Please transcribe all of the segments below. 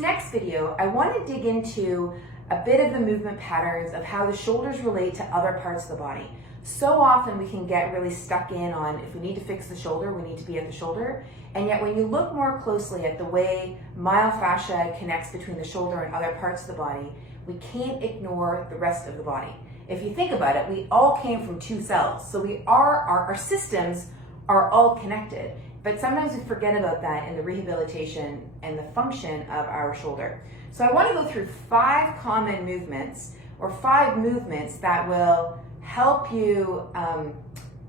next video, I want to dig into a bit of the movement patterns of how the shoulders relate to other parts of the body. So often we can get really stuck in on if we need to fix the shoulder, we need to be at the shoulder. And yet when you look more closely at the way myofascia connects between the shoulder and other parts of the body, we can't ignore the rest of the body. If you think about it, we all came from two cells. So our systems are all connected. But sometimes we forget about that in the rehabilitation and the function of our shoulder. So I want to go through 5 common movements, or 5 movements that will help you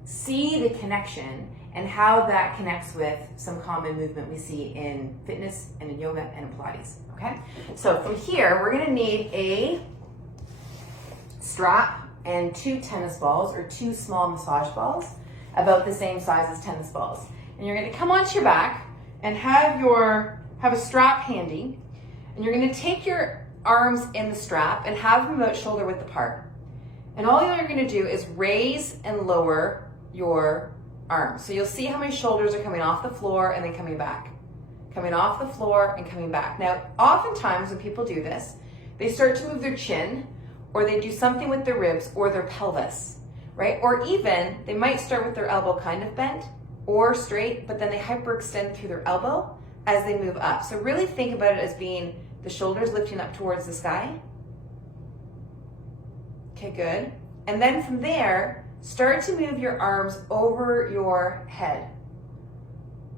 see the connection and how that connects with some common movement we see in fitness and in yoga and in Pilates, okay? So from here, we're gonna need a strap and 2 tennis balls, or 2 small massage balls, about the same size as tennis balls. And you're gonna come onto your back and have a strap handy, and you're gonna take your arms in the strap and have them about shoulder width apart. And all you're gonna do is raise and lower your arms. So you'll see how my shoulders are coming off the floor and then coming back. Coming off the floor and coming back. Now, oftentimes when people do this, they start to move their chin, or they do something with their ribs or their pelvis, right? Or even they might start with their elbow kind of bent or straight, but then they hyperextend through their elbow as they move up. So really think about it as being the shoulders lifting up towards the sky. Okay, good. And then from there, start to move your arms over your head.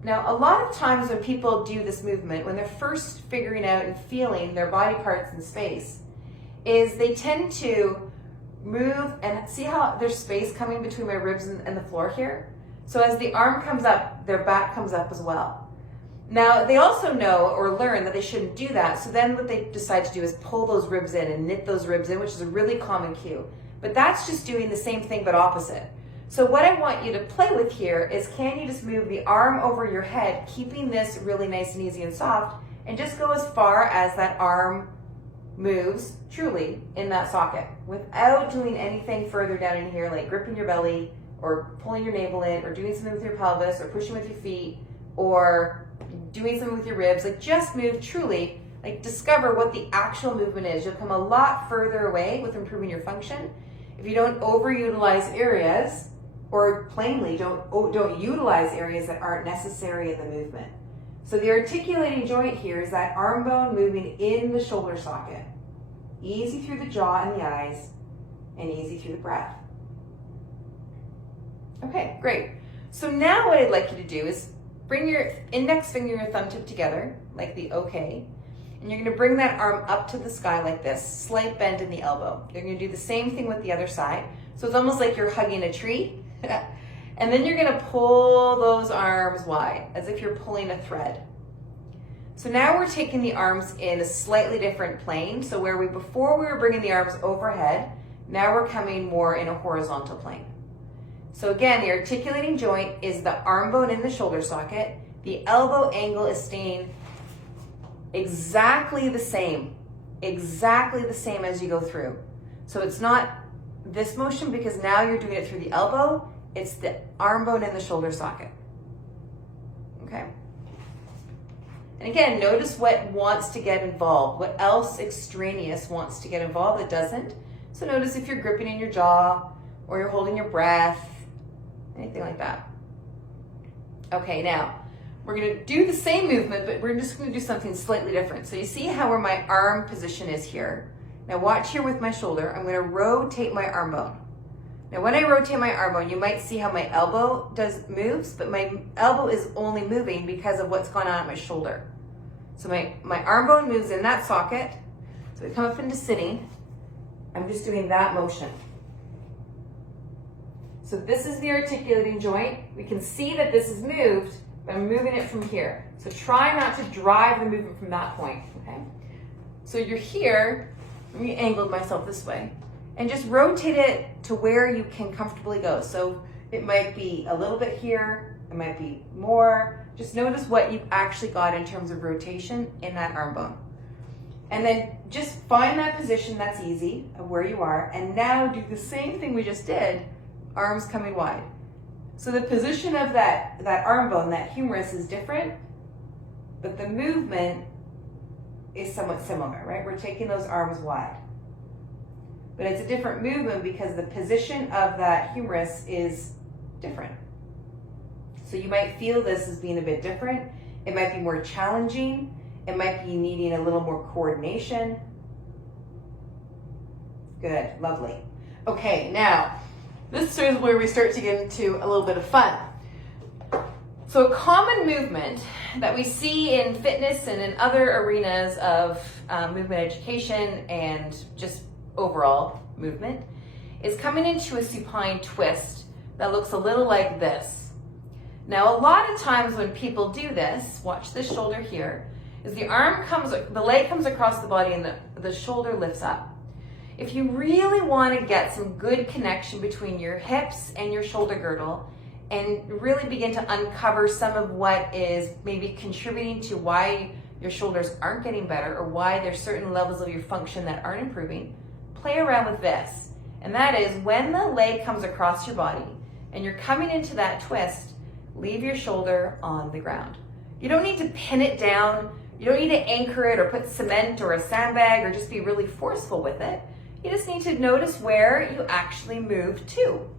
Now, a lot of times when people do this movement, when they're first figuring out and feeling their body parts in space, is they tend to move, and see how there's space coming between my ribs and the floor here? So as the arm comes up, their back comes up as well. Now, they also know or learn that they shouldn't do that, so then what they decide to do is pull those ribs in and knit those ribs in, which is a really common cue. But that's just doing the same thing but opposite. So what I want you to play with here is, can you just move the arm over your head, keeping this really nice and easy and soft, and just go as far as that arm moves truly in that socket without doing anything further down in here, like gripping your belly or pulling your navel in or doing something with your pelvis or pushing with your feet or doing something with your ribs. Like, just move truly, like discover what the actual movement is. You'll come a lot further away with improving your function if you don't overutilize areas, or plainly don't utilize areas that aren't necessary in the movement. So the articulating joint here is that arm bone moving in the shoulder socket. Easy through the jaw and the eyes, and easy through the breath. Okay, great. So now what I'd like you to do is bring your index finger and your thumb tip together, like the OK, and you're gonna bring that arm up to the sky like this, slight bend in the elbow. You're gonna do the same thing with the other side. So it's almost like you're hugging a tree. And then you're gonna pull those arms wide, as if you're pulling a thread. So now we're taking the arms in a slightly different plane. So where before we were bringing the arms overhead, now we're coming more in a horizontal plane. So again, the articulating joint is the arm bone in the shoulder socket. The elbow angle is staying exactly the same as you go through. So it's not this motion, because now you're doing it through the elbow. It's the arm bone in the shoulder socket. Okay. And again, notice what wants to get involved, what else extraneous wants to get involved that doesn't. So notice if you're gripping in your jaw, or you're holding your breath, anything like that. Okay, now we're gonna do the same movement, but we're just gonna do something slightly different. So you see how where my arm position is here? Now watch here with my shoulder. I'm gonna rotate my arm bone. Now when I rotate my arm bone, you might see how my elbow moves, but my elbow is only moving because of what's going on at my shoulder. So my arm bone moves in that socket. So we come up into sitting. I'm just doing that motion. So this is the articulating joint. We can see that this is moved, but I'm moving it from here. So try not to drive the movement from that point, okay? So you're here, let me angle myself this way, and just rotate it to where you can comfortably go. So it might be a little bit here, it might be more. Just notice what you've actually got in terms of rotation in that arm bone. And then just find that position that's easy of where you are, and now do the same thing we just did, arms coming wide. So the position of that arm bone, that humerus, is different, but the movement is somewhat similar, right? We're taking those arms wide. But it's a different movement because the position of that humerus is different. So you might feel this as being a bit different. It might be more challenging. It might be needing a little more coordination. Good, lovely. Okay, now, this is where we start to get into a little bit of fun. So a common movement that we see in fitness and in other arenas of movement education and just overall movement is coming into a supine twist that looks a little like this. Now, a lot of times when people do this, watch this shoulder here, is the leg comes across the body and the shoulder lifts up. If you really want to get some good connection between your hips and your shoulder girdle and really begin to uncover some of what is maybe contributing to why your shoulders aren't getting better or why there's certain levels of your function that aren't improving, play around with this. And that is when the leg comes across your body and you're coming into that twist, leave your shoulder on the ground. You don't need to pin it down. You don't need to anchor it or put cement or a sandbag or just be really forceful with it. You just need to notice where you actually move to,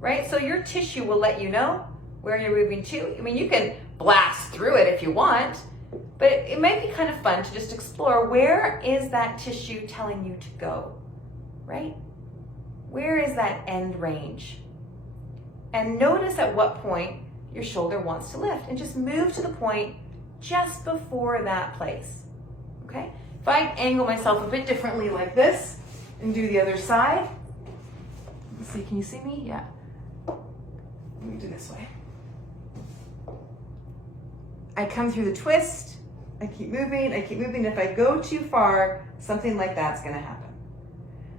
right? So your tissue will let you know where you're moving to. I mean, you can blast through it if you want, but it might be kind of fun to just explore where is that tissue telling you to go, right? Where is that end range? And notice at what point your shoulder wants to lift and just move to the point just before that place, okay? If I angle myself a bit differently like this and do the other side, let's see, can you see me? Yeah. Let me do this way. I come through the twist, I keep moving. If I go too far, something like that's gonna happen.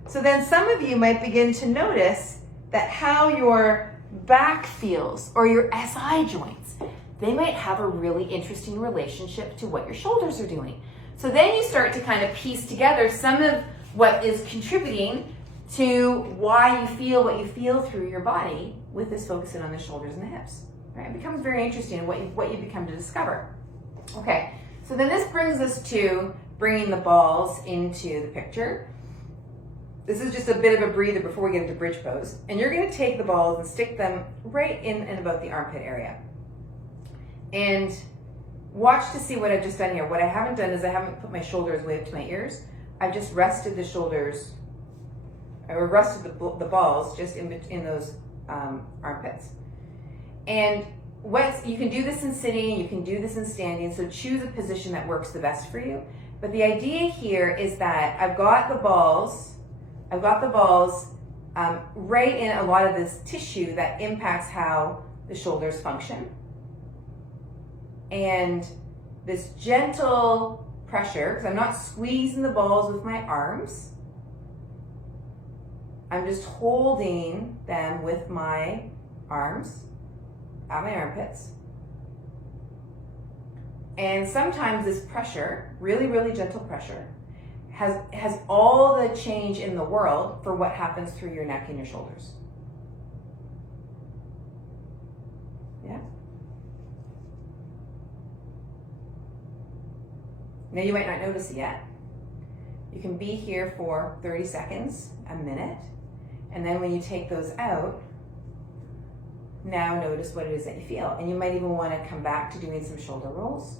So then some of you might begin to notice that how your back feels or your SI joints, they might have a really interesting relationship to what your shoulders are doing. So then you start to kind of piece together some of what is contributing to why you feel what you feel through your body with this focusing on the shoulders and the hips. Right? It becomes very interesting in what you become to discover. Okay, so then this brings us to bringing the balls into the picture. This is just a bit of a breather before we get into bridge pose. And you're going to take the balls and stick them right in and about the armpit area. And watch to see what I've just done here. What I haven't done is I haven't put my shoulders way up to my ears. I've just rested the shoulders, or rested the balls just in those armpits. And you can do this in sitting, you can do this in standing, so choose a position that works the best for you. But the idea here is that I've got the balls right in a lot of this tissue that impacts how the shoulders function. And this gentle pressure, because I'm not squeezing the balls with my arms, I'm just holding them with my arms at my armpits. And sometimes this pressure, really, really gentle pressure, has all the change in the world for what happens through your neck and your shoulders. Yeah? Now you might not notice it yet. You can be here for 30 seconds, a minute, and then when you take those out, now notice what it is that you feel. And you might even want to come back to doing some shoulder rolls.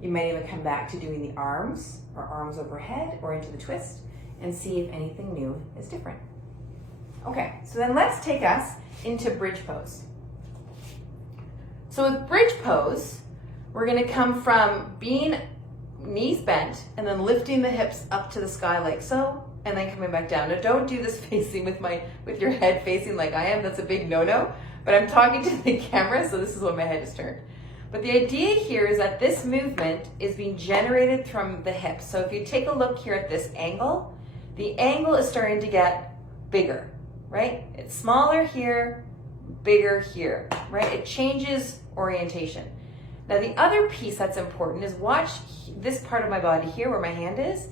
You might even come back to doing the arms or arms overhead or into the twist and see if anything new is different. Okay, so then let's take us into bridge pose. So with bridge pose, we're going to come from being knees bent and then lifting the hips up to the sky like so, and then coming back down. Now don't do this facing with your head facing like I am. That's a big no-no. But I'm talking to the camera, so this is what my head is turned. But the idea here is that this movement is being generated from the hips. So if you take a look here at this angle, the angle is starting to get bigger, right? It's smaller here, bigger here, right? It changes orientation. Now the other piece that's important is watch this part of my body here where my hand is.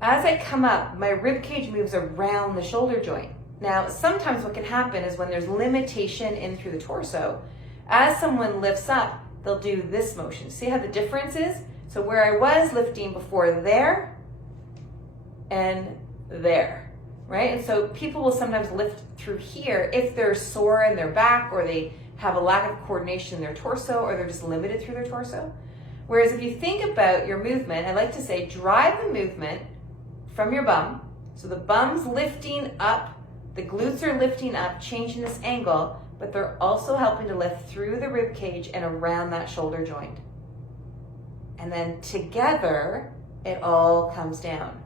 As I come up, my rib cage moves around the shoulder joint. Now, sometimes what can happen is when there's limitation in through the torso, as someone lifts up, they'll do this motion. See how the difference is So where I was lifting before, there and there, right? And so people will sometimes lift through here if they're sore in their back, or they have a lack of coordination in their torso, or they're just limited through their torso. Whereas if you think about your movement, I like to say drive the movement from your bum. So the bum's lifting up, the glutes are lifting up, changing this angle, but they're also helping to lift through the rib cage and around that shoulder joint. And then together, it all comes down.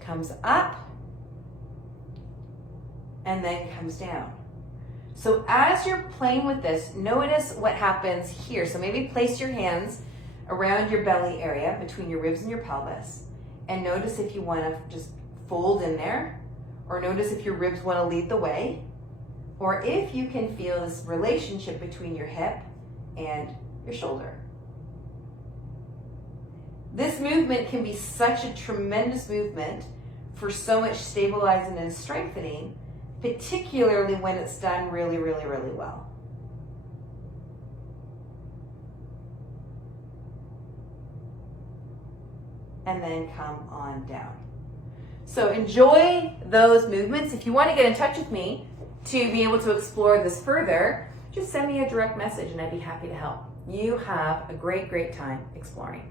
Comes up, and then comes down. So as you're playing with this, notice what happens here. So maybe place your hands around your belly area, between your ribs and your pelvis, and notice if you want to just fold in there, or notice if your ribs want to lead the way, or if you can feel this relationship between your hip and your shoulder. This movement can be such a tremendous movement for so much stabilizing and strengthening, particularly when it's done really, really, really well. And then come on down. So enjoy those movements. If you want to get in touch with me to be able to explore this further, just send me a direct message and I'd be happy to help. You have a great, great time exploring.